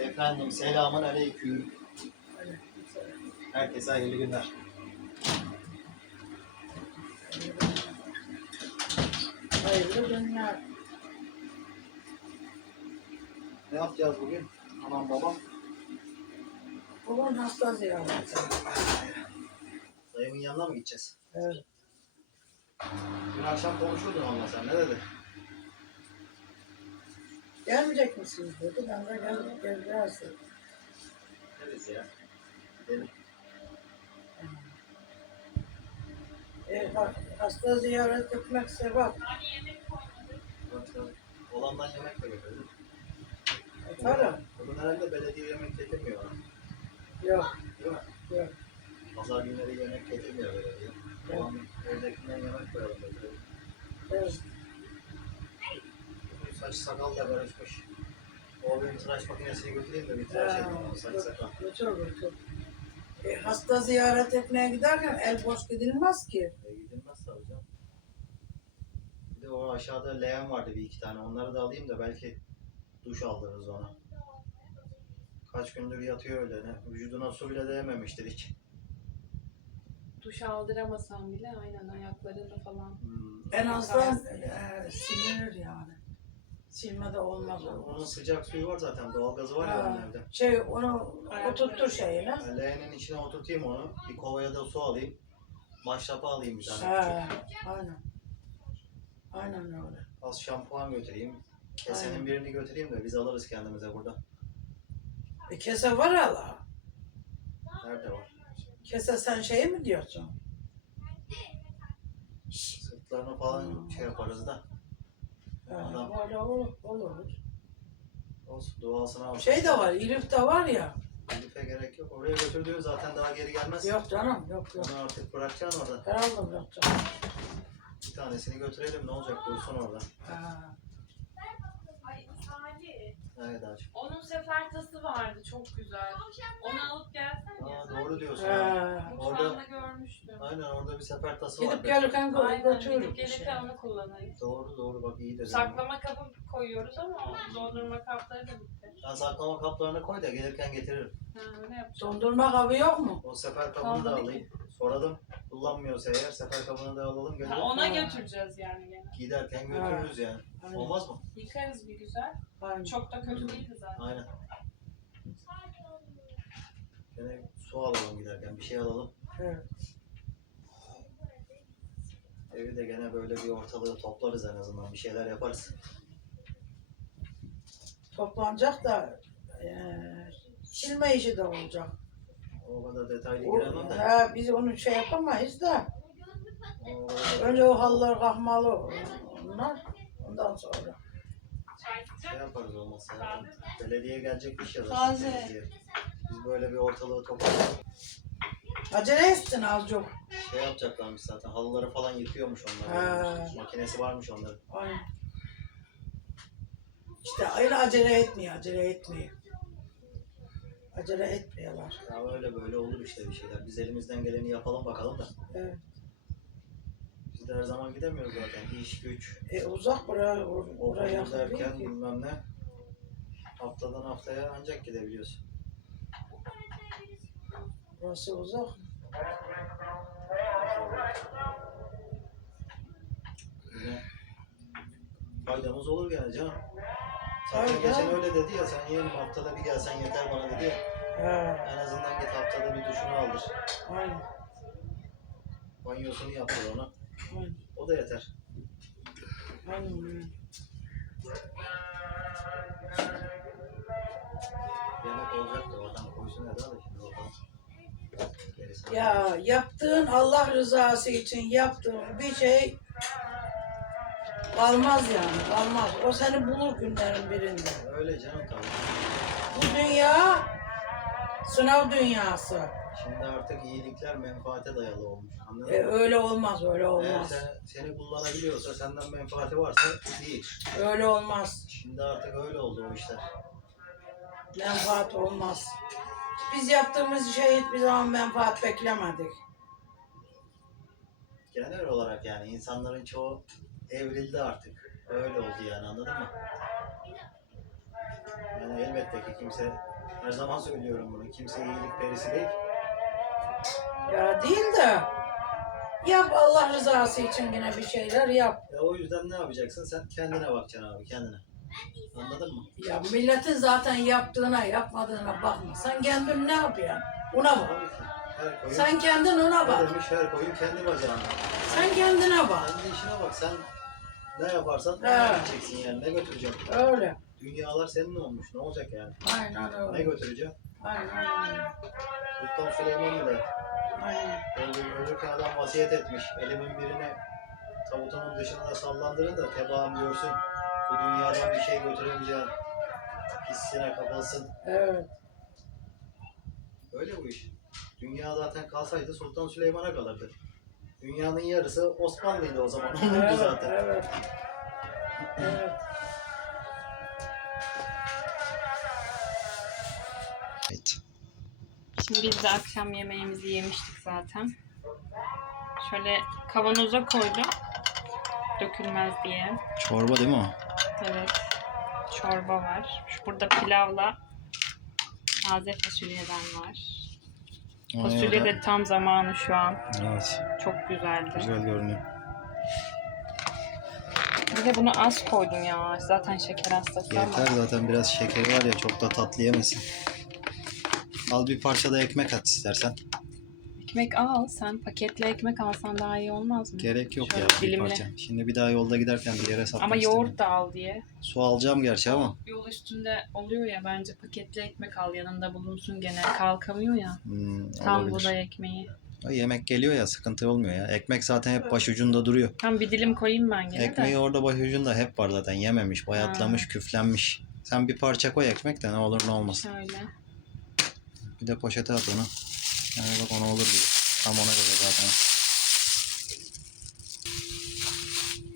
Efendim selamun aleyküm. Herkese hayırlı günler. Hayırlı günler. Ne yapacağız bugün? Anam babam. Bugün hasta ziyareti. Dayımın yanına mı gideceğiz? Evet. Dün akşam konuşurdun onunla sen ne dedi? Gelmeyecek misiniz dedi. Ben de gel, geleceğiz dedim. Deriz ya. Gidelim. E, ha- hasta ziyaret etmek sevap. Bak, bak, Olandan yemek de götürdüm. E, tabii. Bugün herhalde belediye yemek getirmiyor. ha, Yok, Değil mi? yok. Pazar günleri yemek getirmiyor belediye. Evet. Olan evdekinden yemek koyalım dedi. Evet. Saç sakal da karışmış. O benim tıraş makinesini götüreyim de bir tıraş edeyim onu saç sakal. Götür, götür. E, hasta ziyaret etmeye giderken el boş gidilmez ki. E, gidilmez tabii canım. Bir de o aşağıda leğen vardı bir iki tane. Onları da alayım da belki duş aldırırız ona. Kaç gündür yatıyor öyle. Ne? Vücuduna su bile değmemiştir hiç. Duş aldıramasam bile aynen ayaklarını falan. Hmm. En azından e, silinir yani. Silme de olmaz Onun olmaz. sıcak suyu var zaten. Doğalgazı var ya Ha. onun evde. Şey onu oturttur şeyine. Ben Leğenin içine oturtayım onu. Bir kovaya da su alayım. Maşrapa alayım bir tane. Ha, aynen. Aynen öyle. Az şampuan götüreyim. Kesenin Aynen. birini götüreyim de biz alırız kendimize burada. E, kese var hala. Nerede var? Kese sen şey mi diyorsun? Sırtlarını falan Hmm. şey yaparız da. Adam. öyle olur, olur. Olsun duasını al. Şey de var, İrif de var ya. Elife gerek yok. Oraya götürdüğün zaten daha geri gelmez. Yok canım, yok yok. Onu artık bırakacaksın orada. Herhalde canım. Bir tanesini götürelim ne olacak dursun orada. Ha. Evet Ağacım. Onun sefertası vardı çok güzel. Onu alıp gelsene. Aa, doğru diyorsun. ha. Mutfağında görmüştüm. Aynen orada bir sefer tası var. Gidip gelirken Aynen götürürük gidip şey. gelirken onu kullanayım. Doğru doğru bak iyi dedin. Saklama kabı koyuyoruz ama o dondurma kapları da bitti. Ben saklama kaplarını koy da gelirken getiririm. Ha öyle yapacağım. Dondurma kabı yok mu? O sefer kabını da alayım. Soralım. Kullanmıyorsa eğer sefer kabını da alalım. Ha, ona Ha. götüreceğiz yani gene. Giderken götürürüz yani. Aynen. Olmaz mı? Yıkarız bir güzel. Aynen. Çok da kötü değildi zaten. Aynen. Gene su alalım giderken. Bir şey alalım. Evet. Evi de gene böyle bir ortalığı toplarız en azından. Bir şeyler yaparız. Toplanacak da e, silme işi de olacak. O kadar detaylı O, giremem de. ha, biz onu şey yapamayız da. O- Önce o halılar kalkmalı onlar. Ondan sonra. şey yaparız olmazsa. ya. Belediye gelecek iş yazar. Taze. Belediye. Biz böyle bir ortalığı toplayalım. Acele etsin az çok. Şey yapacaklarmış zaten. Halıları falan yıkıyormuş onlar. Makinesi varmış onların. Aynen. İşte öyle acele etmiyor, acele etmiyor. Acele etmiyorlar. Ya öyle böyle olur işte bir şeyler. Biz elimizden geleni yapalım bakalım da. Evet. Biz de her zaman gidemiyoruz zaten. İş, güç, E, uzak buraya, or- oraya okul yakın değil derken ki. bilmem ne. Haftadan haftaya ancak gidebiliyorsun. Burası uzak. Yine faydamız olur gene canım. Tabii geçen öyle dedi ya sen yeğenim haftada bir gelsen yeter bana dedi ya. Ha, En azından git haftada bir duşunu aldır. aynen, Banyosunu yaptır ona. aynen, O da yeter. aynen. Yemek olacak da oradan koysun Eda da şimdi. Gerisi- Ya yaptığın Allah rızası için yaptığın bir şey kalmaz yani, kalmaz. O seni bulur günlerin birinde. Öyle canım tabii. Bu dünya sınav dünyası. Şimdi artık iyilikler menfaate dayalı olmuş. Anladın E, mı? öyle olmaz, öyle Eğer olmaz. sen, seni kullanabiliyorsa, senden menfaati varsa iyi. Öyle olmaz. Şimdi artık öyle oldu o işler. Menfaat olmaz. Biz yaptığımız şey hiçbir zaman menfaat beklemedik. Genel olarak yani insanların çoğu evrildi artık. Öyle oldu yani anladın mı? Yani elbette ki kimse, her zaman söylüyorum bunu, kimse iyilik perisi değil. Ya değil de yap Allah rızası için yine bir şeyler yap. Ya o yüzden ne yapacaksın? Sen kendine bakacaksın abi, kendine. Anladın mı? Ya milletin zaten yaptığına yapmadığına bakma. Sen kendin ne yapıyorsun? Ona bak. Her koyun, Sen kendin ona ne bak. demiş her koyun kendi bacağına. Sen kendine bak. Kendi işine bak, sen ne yaparsan ne Evet. gideceksin yani, ne götüreceksin? Öyle. Dünyalar senin olmuş, ne olacak yani? Aynen Ne öyle. götüreceksin? Aynen öyle. Sultan Süleyman bile Aynen. öldür, ölürken adam vasiyet etmiş. Elimin birini tabutunun dışına sallandırın da tebaam görsün. Bu dünyadan bir şey götüremeyeceğim. Hissine kapılsın. Evet. Öyle bu iş. Dünya zaten kalsaydı Sultan Süleyman'a kalırdı. Dünyanın yarısı Osmanlıydı o zaman. Onundu Evet. zaten. Evet. Evet. Evet. Şimdi biz de akşam yemeğimizi yemiştik zaten. Şöyle kavanoza koydum. Dökülmez diye. Çorba değil mi o? Evet. Çorba var. Şu burada pilavla taze fasulyeden var. Fasulye de tam zamanı şu an. Evet. Çok güzeldi. Güzel görünüyor. Bir de bunu az koydum ya. Zaten şeker hastası ama. Yeter zaten biraz şekeri var ya çok da tatlı yemesin. Al bir parça da ekmek at istersen. Ekmek al. Sen paketli ekmek alsan daha iyi olmaz mı? Gerek yok Şöyle ya bir parça. Şimdi bir daha yolda giderken bir yere satmak Ama yoğurt da al diye. Su alacağım gerçi ama. Yol üstünde oluyor ya bence paketli ekmek al yanında bulunsun gene. Kalkamıyor ya. Hmm, Tam olabilir. buğday ekmeği. Ay, Yemek geliyor ya sıkıntı olmuyor ya. Ekmek zaten hep başucunda duruyor. Tam bir dilim koyayım ben gene Ekmeği de. orada başucunda hep var zaten. Yememiş, bayatlamış, küflenmiş. Sen bir parça koy ekmek de ne olur ne olmaz. Şöyle. Bir de poşete at onu. Yani bak ona olur gibi. Tam ona göre zaten.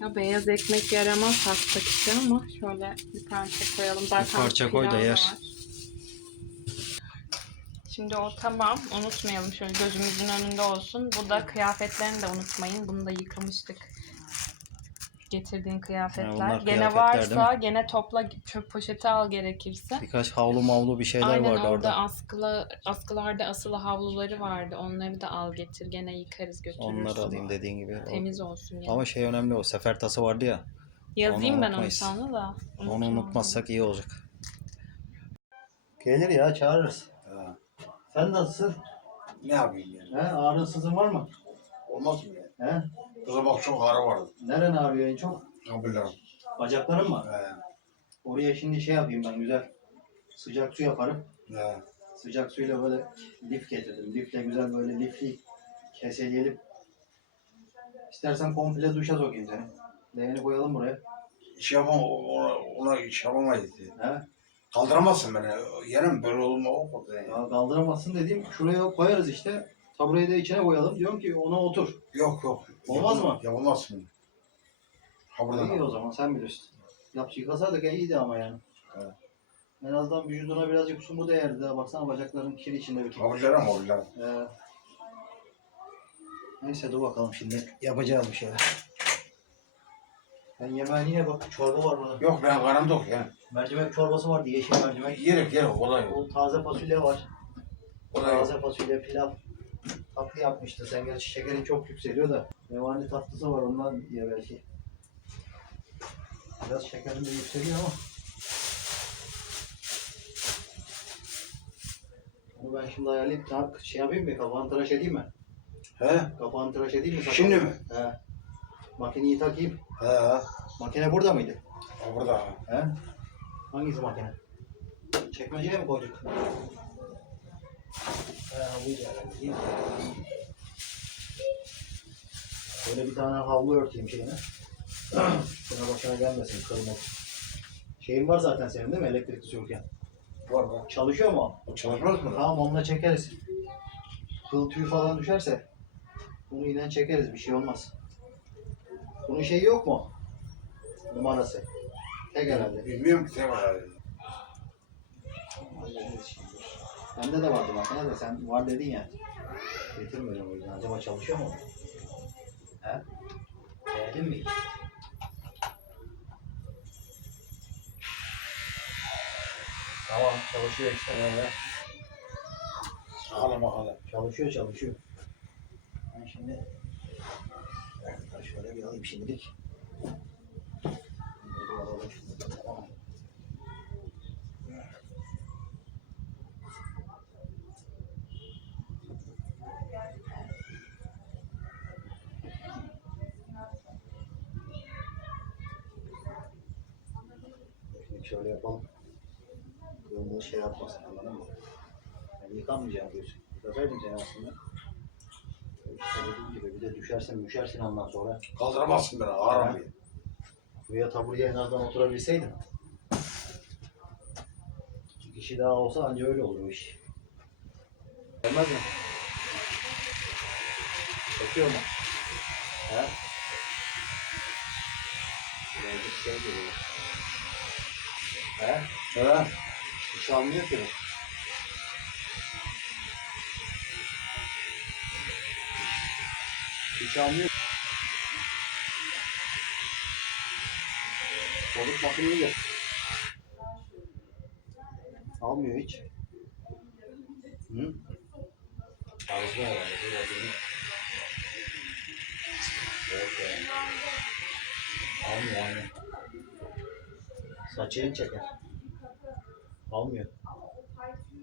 Ya beyaz ekmek yaramaz hasta kişi ama şöyle bir parça koyalım. Zaten parça koy da yer. var. Şimdi o tamam. Unutmayalım şöyle gözümüzün önünde olsun. Bu da kıyafetlerini de unutmayın. Bunu da yıkamıştık. Getirdiğin kıyafetler. Bunlar gene varsa gene topla çöp poşeti al gerekirse. Birkaç havlu mavlu bir şeyler Aynen vardı orada, orada. askılı askılarda asılı havluları vardı. Onları da al getir. Gene yıkarız götürürsün. Onları alayım dediğin gibi. Temiz olsun yani. Ama şey önemli o sefer tası vardı ya. Yazayım onu ben onu sana da. Onu Unutma. unutmazsak iyi olacak. Gelir ya çağırırız. Ha. Sen nasılsın? Ne yapayım yani? He, ağrın sızın var mı? Olmaz mı ya? He? Kıza bak çok ağrı vardı. Neren ağrıyor en çok? Ne bilirim. Bacakların mı? He. Oraya şimdi şey yapayım ben güzel. Sıcak su yaparım. He. Sıcak suyla böyle lif getirdim. Lifle güzel böyle lifli keseleyelim. İstersen komple duşa sokayım seni. Leğeni koyalım buraya. İş yapam, ona, ona iş yapamayız. He? Kaldıramazsın beni. Yerim böyle olma o kadar yani. Ya kaldıramazsın dediğim şuraya koyarız işte. Tabureyi de içine koyalım. Diyorum ki ona otur. Yok yok. Olmaz mı? Yapamazsın. Ha buradan İyi o zaman sen bilirsin. Yap yıkasaydık iyiydi ama yani. Evet. En azından vücuduna birazcık su mu değerdi daha baksana bacakların kir içinde bir Ha bilirim ha bilirim. Ee, neyse dur bakalım şimdi yapacağız bir şeyler. Ben yemeğini ye bak çorba var burada. Yok ben karnım tok yani. Mercimek çorbası vardı yeşil mercimek. Yerim yerim kolay. O taze fasulye var. Kolay. Taze fasulye pilav. Tatlı yapmıştı. Sen gerçi şekerin çok yükseliyor da. Mevani tatlısı var ondan diye belki. Biraz şekerin de yükseliyor ama. Onu ben şimdi ayarlayıp daha şey yapayım mı? Kapağını tıraş edeyim mi? He? Kapağını tıraş edeyim mi? Şimdi mi? He. Makineyi takayım. He. Makine burada mıydı? burada. ha. He? Hangisi makine? Çekmeceye mi koyduk? He buydu herhalde? Böyle bir tane havlu örteyim şeyine. Şuna başına gelmesin kırmak. Şeyin var zaten senin değil mi elektrikli süpürgen? Var var. Çalışıyor mu o? Çalışmaz mı? Tamam onunla çekeriz. Kıl tüy falan düşerse bunu yine çekeriz bir şey olmaz. Bunun şeyi yok mu? Numarası. Tek herhalde. Bilmiyorum ki ne var. Bende de vardı makine de sen var dedin ya. Getirmiyorum o yüzden. Acaba çalışıyor mu? He? Beğendin mi? hiç? Tamam çalışıyor işte. Ee, bakalım bakalım. Çalışıyor çalışıyor. Ben şimdi şöyle bir alayım şimdilik. Bunu alalım şimdi. Tamam. Şimdi şöyle yapalım. Kılımını şey yapmasın anladın mı? Yani yıkanmayacağım diyorsun. Yıkasaydın sen aslında. İşte dediğim gibi bir de düşersin düşersin ondan sonra. Kaldıramazsın beni ağır bir. Buraya tabureye en azından oturabilseydin. İki kişi daha olsa anca öyle olur bu iş. Gelmez mi? Çekiyor mu? He? Birazcık şey geliyor. He? He? Hiç almıyor ki. Hiç almıyor. Soluk makineyi de. Almıyor hiç. Hı? Ağzına herhalde. Almıyor almıyor. Saçını çeker. Almıyor.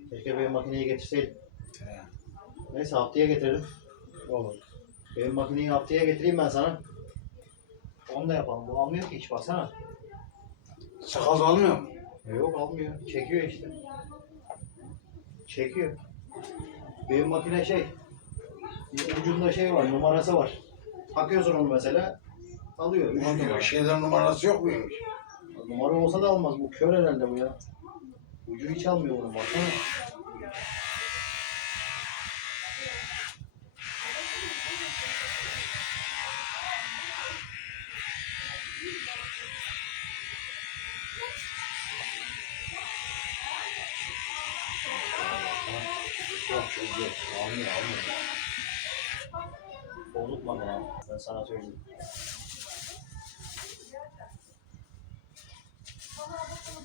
Keşke benim makineyi getirseydin. He. Neyse haftaya getiririm. Olur. Benim makineyi haftaya getireyim ben sana. Onu da yapalım. Bu almıyor ki hiç baksana. Sakal almıyor mu? E yok almıyor. Çekiyor işte. Çekiyor. Benim makine şey. Ucunda şey var, numarası var. Takıyorsun onu mesela. Alıyor. Üç numara. şeyden numarası yok muymuş? Numara olsa da almaz. Bu kör herhalde bu ya. Ucu hiç almıyor bunu baksana. Almıyor almıyor. Bozuk makine. Ben sana söyleyeyim.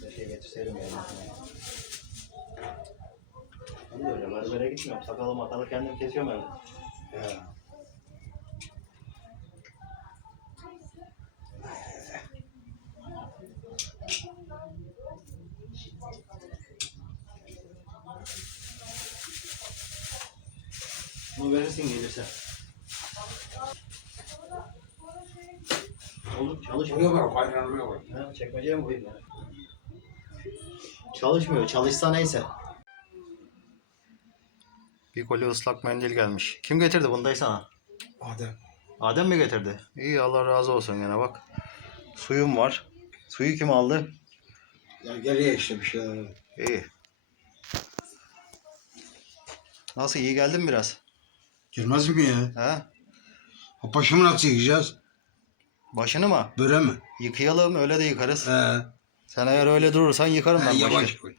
Bir şey getirseydim yani. Ben de öyle berbere gitmiyorum. Sakalı makalı kendim kesiyorum evde. He. Bunu verirsin gelirse. Oğlum çalışmıyor. Buraya bak aynen buraya bak. Ha, çekmeceye mi koyayım? Çalışmıyor. Çalışsa neyse. Bir koli ıslak mendil gelmiş. Kim getirdi bunu dayı sana? Adem. Adem mi getirdi? İyi Allah razı olsun gene bak. Suyum var. Suyu kim aldı? Ya geliyor işte bir şeyler. İyi. Nasıl iyi geldin mi biraz? Gelmez mi ya? He? O başımı nasıl yıkayacağız? Başını mı? Böyle mi? Yıkayalım öyle de yıkarız. He. Sen eğer öyle durursan yıkarım ben He, başı. yavaş koy.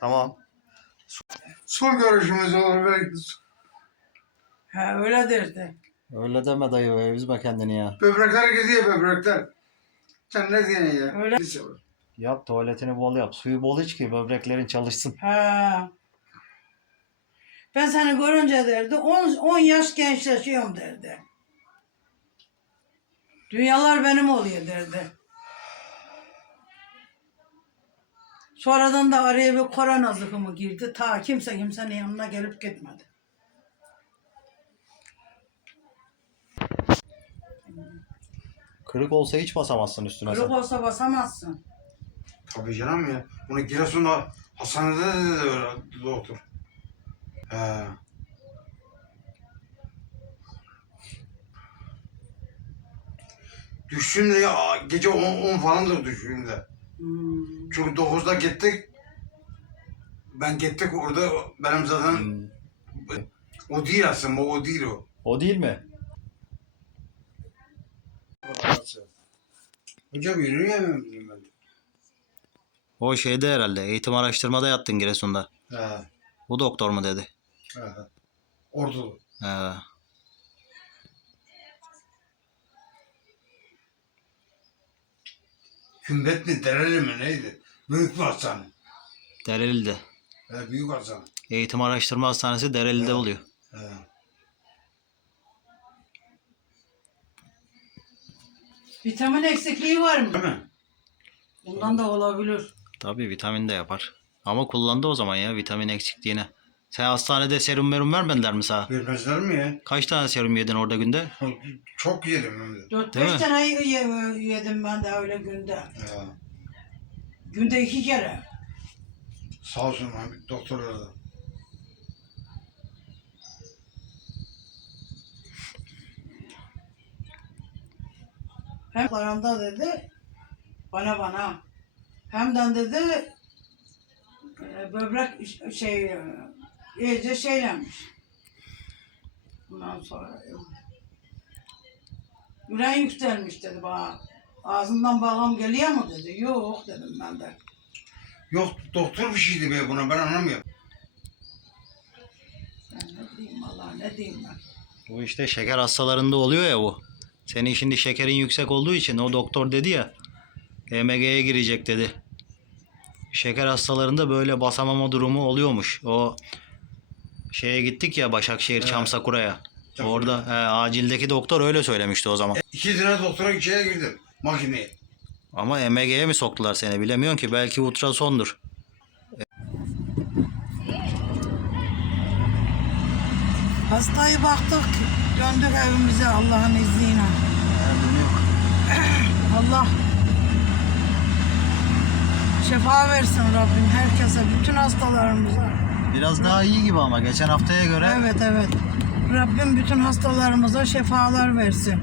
Tamam. Son görüşümüz olur belki. Ha öyle derdi. Öyle deme dayı be üzme kendini ya. Böbrekler gidiyor böbrekler. Sen ne diyorsun ya? Öyle. Yap tuvaletini bol yap. Suyu bol iç ki böbreklerin çalışsın. Ha. Ben seni görünce derdi 10 10 yaş gençleşiyorum derdi. Dünyalar benim oluyor derdi. Sonradan da araya bir korona zıkımı girdi. Ta kimse kimsenin yanına gelip gitmedi. Kırık olsa hiç basamazsın üstüne Kırık sen. olsa basamazsın. Tabii canım ya. Bunu Giresun'da hastanede de dedi öyle doktor. He. Düştüğümde ya gece 10, 10 falandır düştüğümde. Hmm. Çünkü 9'da gittik. Ben gittik orada benim zaten Hmm. o değil aslında o değil o. O değil mi? Hocam yürüyemiyorum dedim ben. O şeyde herhalde eğitim araştırmada yattın Giresun'da. He. Bu doktor mu dedi? He. Orada. He. Kümbet mi dereli mi neydi? Büyük bir hastane. Dereli'de. He, büyük hastane. Eğitim Araştırma Hastanesi Dereli'de Evet. oluyor. He. Vitamin eksikliği var mı? Değil mi? Bundan da olabilir. Tabii vitamin de yapar. Ama kullandı o zaman ya vitamin eksikliğine. Sen hastanede serum merum vermediler mi sana? Vermezler mi ya? Kaç tane serum yedin orada günde? Çok yedim hem de. Dört Değil beş mi? tane ye- yedim ben de öyle günde. He. Günde iki kere. Sağ olsun abi, doktorlar da. Hem karanda dedi bana bana hem de dedi e, böbrek şey e, iyice şeylenmiş. Bundan sonra e, yüreğin yükselmiş dedi bana. Ağzından bağlam geliyor mu dedi. Yok dedim ben de. Yok doktor bir şeydi be buna ben anlamıyorum. Ben ne diyeyim Allah ne diyeyim ben. Bu işte şeker hastalarında oluyor ya bu. Senin şimdi şekerin yüksek olduğu için o doktor dedi ya EMG'ye girecek dedi. Şeker hastalarında böyle basamama durumu oluyormuş. O şeye gittik ya Başakşehir Evet. Çamsakura'ya. Çamsakura. Orada he, acildeki doktor öyle söylemişti o zaman. İki tane doktora içeri girdim. Makineye. Ama EMG'ye mi soktular seni bilemiyorum ki. Belki ultrasondur. Hastayı baktık döndük evimize Allah'ın izniyle. Allah şifa versin Rabbim herkese, bütün hastalarımıza. Biraz daha iyi gibi ama geçen haftaya göre Evet evet. Rabbim bütün hastalarımıza şifalar versin.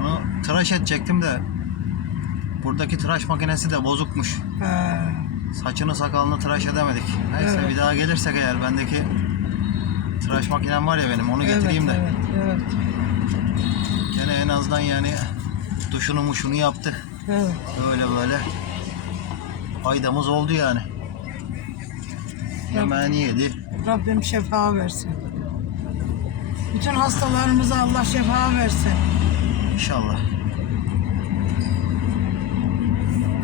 bunu tıraş edecektim de buradaki tıraş makinesi de bozukmuş. He, Saçını sakalını tıraş edemedik. Neyse Evet. bir daha gelirsek eğer bendeki tıraş makinem var ya benim onu getireyim de. Evet, evet, Gene en azından yani duşunu muşunu yaptık. evet. Böyle böyle. Faydamız oldu yani. Yemeğini yedi. Rabbim şifa versin. Bütün hastalarımıza Allah şifa versin. İnşallah.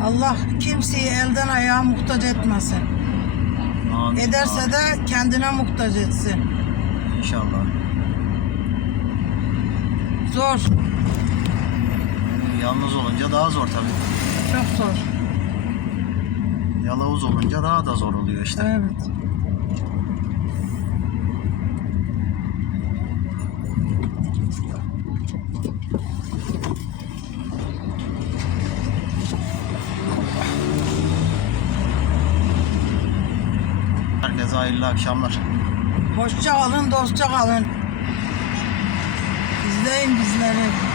Allah kimseyi elden ayağa muhtaç etmesin. Amin, Ederse amin. de kendine muhtaç etsin. İnşallah. Zor, Yalnız olunca daha zor tabii. çok zor. Yalavuz olunca daha da zor oluyor işte. Evet. Herkese hayırlı akşamlar. Hoşça kalın, dostça kalın. İzleyin bizleri.